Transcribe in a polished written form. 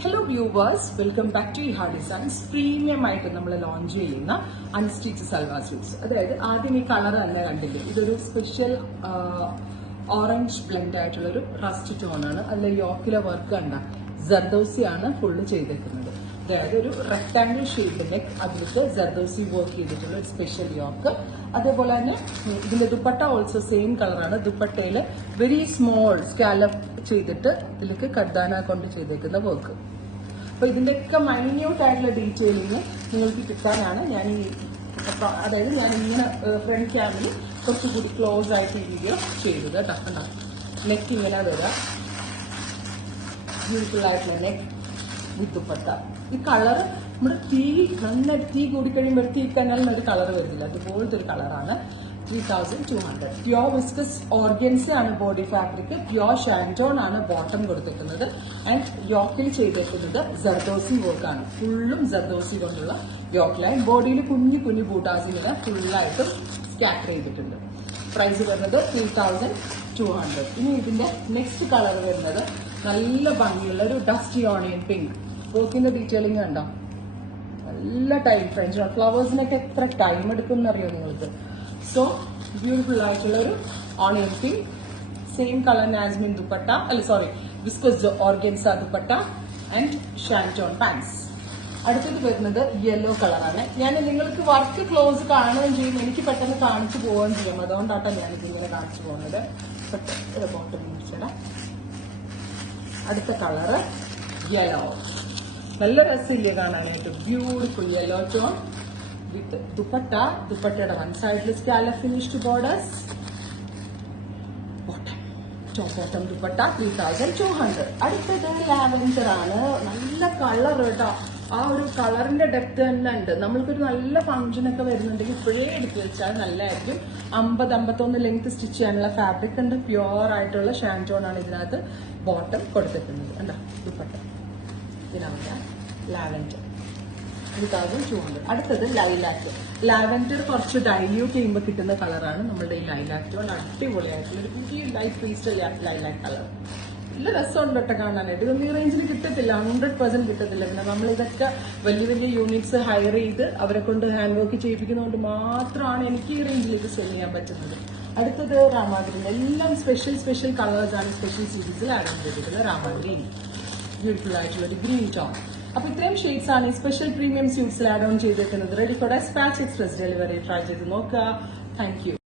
Hello viewers, welcome back to Iha designs. Premium ആയിട്ട് നമ്മൾ launch ചെയ്യുന്ന അൺസ്റ്റിച്ച് സൽവാർ സ്യൂട്ട്സ്. അതായത് ആദ്യം ഈ കളർ തന്നെ കണ്ടില്ലേ, ഇതൊരു സ്പെഷ്യൽ ഓറഞ്ച് ബ്ലെൻഡ് ആയിട്ടുള്ള ഒരു റസ്റ്റ് ടോണാണ്. അതിൽ യോക്കിലെ വർക്ക് കണ്ട ജർദോസിയാണ് ഫുള്ള് ചെയ്തേക്കുന്നത്. അതായത് ഒരു റെക്ടാംഗിൾ ഷേപ്പ് നെക്ക്, അതിലേക്ക് ജർദോസി വർക്ക് ചെയ്തിട്ടുള്ള ഒരു സ്പെഷ്യൽ യോക്ക്. അതേപോലെ തന്നെ ഇതിന്റെ ദുപ്പട്ട ഓൾസോ സെയിം കളറാണ്. ദുപ്പട്ടയിൽ വെരി സ്മോൾ സ്കാലപ്പ് ചെയ്തിട്ട് ഇതിലേക്ക് കർദാന കൊണ്ട് ചെയ്തേക്കുന്ന വർക്ക്. അപ്പൊ ഇതിന്റെയൊക്കെ മൈന്യൂട്ട് ആയിട്ടുള്ള ഡീറ്റെയിലിങ് നിങ്ങൾക്ക് കിട്ടാനാണ് ഞാൻ ഇങ്ങനെ ഫ്രണ്ട് ക്യാമിൽ കുറച്ചുകൂടി ക്ലോസ് ആയിട്ട് ഈ വീഡിയോ ചെയ്തത് കേട്ടോ. നെക്ക് ഇങ്ങനെ വരാം, ബ്യൂട്ടിഫുൾ ആയിട്ടുള്ള നെക്ക് വിത്ത് ദുപ്പട്ട. ഈ കളറ് നമ്മുടെ നന്നായിട്ട് തീ കൂടിക്കഴിയുമ്പോൾ തീ കനലിനൊരു കളർ വരുന്നില്ല, അതുപോലത്തെ ഒരു കളറാണ്. 3200. പ്യോർ വിസ്കസ് ഓർഗൻസ ആണ് ബോഡി ഫാബ്രിക്. പ്യോർ ഷാൻറ്റോൺ ആണ് ബോട്ടം കൊടുത്തേക്കുന്നത്. ആൻഡ് യോക്കിൽ ചെയ്തേക്കുന്നത് ജർദോസി വർക്കാണ്. ഫുള്ളും ജർദോസി കൊണ്ടുള്ള യോക്കിലാണ്. ബോഡിയിൽ കുഞ്ഞു കുഞ്ഞു ബൂട്ടാസിനെ ഫുള്ളായിട്ടും സ്കാറ്റർ ചെയ്തിട്ടുണ്ട്. പ്രൈസ് വരുന്നത് 3200. ഇനി ഇതിന്റെ നെക്സ്റ്റ് കളർ വരുന്നത് നല്ല ഭംഗിയുള്ള ഒരു ഡസ്റ്റി ഓണിയൻ പിങ്ക്. വർക്കിന്റെ ഡീറ്റെയിലിംഗ് കണ്ടോ, നല്ല ടൈം ഫ്രഞ്ച് ഫ്ലവേഴ്സിനൊക്കെ എത്ര ടൈം എടുക്കും എന്നറിയോ നിങ്ങൾക്ക്. സോ ബ്യൂട്ടിഫുൾ ആയിട്ടുള്ള ഒരു ഓണിയൻ പിങ്ക്, സെയിം കളർ നാസ്മിൻ dupatta, viscose organza dupatta and shantoon pants. അടുത്തത് വരുന്നത് യെല്ലോ കളറാണ്. ഞാൻ നിങ്ങൾക്ക് വർക്ക് ക്ലോസ് കാണുകയും ചെയ്യും, എനിക്ക് പെട്ടെന്ന് കാണിച്ചു പോവുകയും ചെയ്യും. അതുകൊണ്ടാണ് ഞാനിത് ഇങ്ങനെ കാണിച്ചു പോകുന്നത്. പെട്ടെന്ന് ബോട്ടം പിടിച്ചിടാം. അടുത്ത കളറ് യെല്ലോ, നല്ല രസമില്ലേ കാണാനായിട്ട്. Beautiful yellow tone with dupatta. ദുപ്പട്ടയുടെ വൺ സൈഡിൽ scallop finished borders. Top bottom dupatta 3200. അടുത്തത് ലാവൻഡർ ആണ്. നല്ല കളർ കേട്ടോ. ആ ഒരു കളറിന്റെ ഡെപ്ത് തന്നെ ഉണ്ട്. നമ്മൾക്കൊരു നല്ല ഫംഗ്ഷനൊക്കെ വരുന്നുണ്ടെങ്കിൽ ഇപ്പോഴേ എടുത്ത് വെച്ചാൽ നല്ലതായിരിക്കും. 50-51 ലെങ്ത് സ്റ്റിച്ച് ചെയ്യാനുള്ള ഫാബ്രിക് ഉണ്ട്. പ്യുവർ ആയിട്ടുള്ള ഷാൻറ്റോൺ ആണ് ഇതിനകത്ത് ബോട്ടം കൊടുത്തിട്ടുള്ളത്. കണ്ടോ ദുപ്പട്ട. ഇതിനാവില്ല ലാവൻഡർ 3200. അടുത്തത് ലൈലാക്ക്. ലാവൻഡർ കുറച്ച് ഡൈല്യൂട്ട് ചെയ്യുമ്പോൾ കിട്ടുന്ന കളറാണ് നമ്മളുടെ ഈ ലൈലാക്ക്. നല്ല അടിപൊളിയായിട്ടുള്ള ഒരു പുതിയ ലൈറ്റ് പേസ്റ്റൽ ലൈലാക്ക് കളർ. നല്ല രസമുണ്ട് കേട്ടോ കാണാനായിട്ട്. ഇതൊന്നും ഈ റേഞ്ചിൽ കിട്ടത്തില്ല, 100% കിട്ടത്തില്ല. പിന്നെ നമ്മൾ ഇതൊക്കെ വലിയ വലിയ യൂണിറ്റ്സ് ഹയർ ചെയ്ത് അവരെ കൊണ്ട് ഹാൻഡ് വർക്ക് ചെയ്യിപ്പിക്കുന്നതുകൊണ്ട് മാത്രമാണ് എനിക്ക് ഈ റേഞ്ചിൽ ഇത് സെല് ചെയ്യാൻ പറ്റുന്നത്. അടുത്തത് രാമാഗ്രീൻ. എല്ലാം സ്പെഷ്യൽ കളേഴ്സ് ആണ് സ്പെഷ്യൽ സീരീസിൽ ആഡ് ചെയ്തിട്ടുള്ളത്. രാമാഗ്രീൻ ബ്യൂട്ടിഫുൾ ആയിട്ടുള്ള ഒരു ഗ്രീൻ ടോൺ. അപ്പൊ ഇത്രയും ഷെയ്ഡ്സ് ആണ് ഈ സ്പെഷ്യൽ പ്രീമിയം സ്യൂട്ട്സിൽ ആഡ് ഓൺ ചെയ്തിരിക്കുന്നത്. Ready for despatch express delivery. Try ചെയ്ത് നോക്കുക. Thank U.